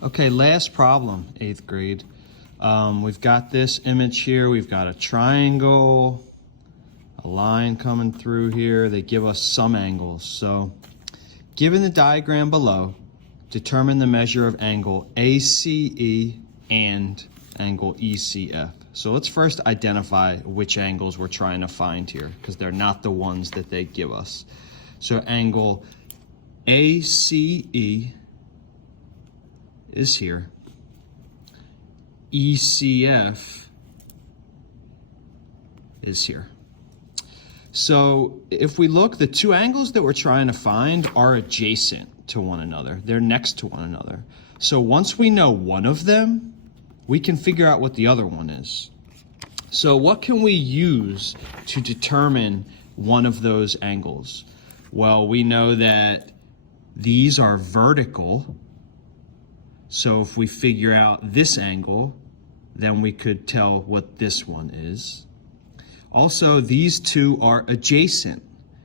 Okay, last problem, 8th grade. We've got this image here. We've got a triangle, a line coming through here. They give us some angles. So, given the diagram below, determine the measure of angle ACE and angle ECF. So let's first identify which angles we're trying to find here, because they're not the ones that they give us. So angle ACE is here. ECF is here. So if we look, the two angles that we're trying to find are adjacent to one another. They're next to one another. So once we know one of them, we can figure out what the other one is. So what can we use to determine one of those angles? Well, we know that these are vertical. So if we figure out this angle, then we could tell what this one is. Also, these two are adjacent.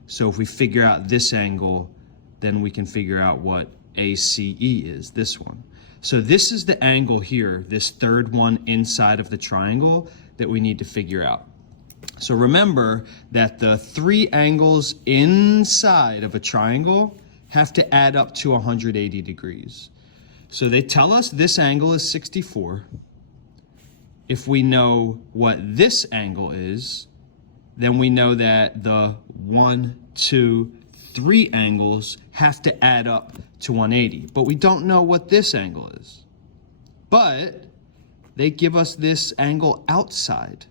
So if we figure out this angle, then we can figure out what ACE is, this one. So this is the angle here, this third one inside of the triangle that we need to figure out. So remember that the three angles inside of a triangle have to add up to 180 degrees. So they tell us this angle is 64. If we know what this angle is, then we know that the 1, 2, 3 angles have to add up to 180. But we don't know what this angle is. But they give us this angle outside.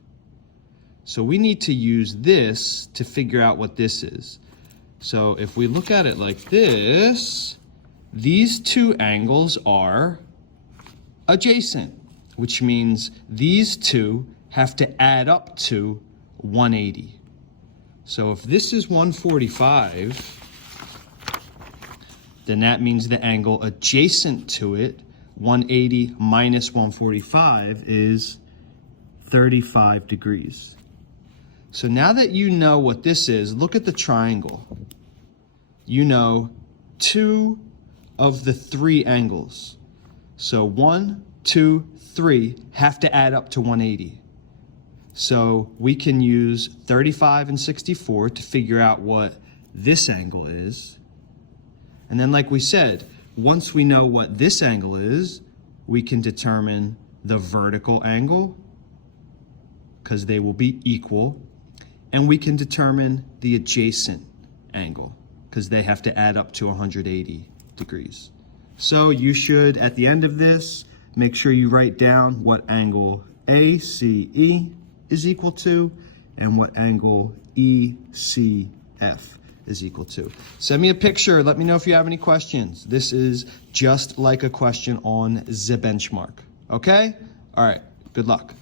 So we need to use this to figure out what this is. So if we look at it like this, these two angles are adjacent, which means these two have to add up to 180. So if this is 145, then that means the angle adjacent to it, 180 minus 145, is 35 degrees. So now that you know what this is, look at the triangle. You know two of the three angles. So 1, 2, 3 have to add up to 180. So we can use 35 and 64 to figure out what this angle is. And then like we said, once we know what this angle is, we can determine the vertical angle, because they will be equal. And we can determine the adjacent angle, because they have to add up to 180 degrees. So you should, at the end of this, make sure you write down what angle ACE is equal to and what angle ECF is equal to. Send me a picture. Let me know if you have any questions. This is just like a question on the benchmark. Okay? All right. Good luck.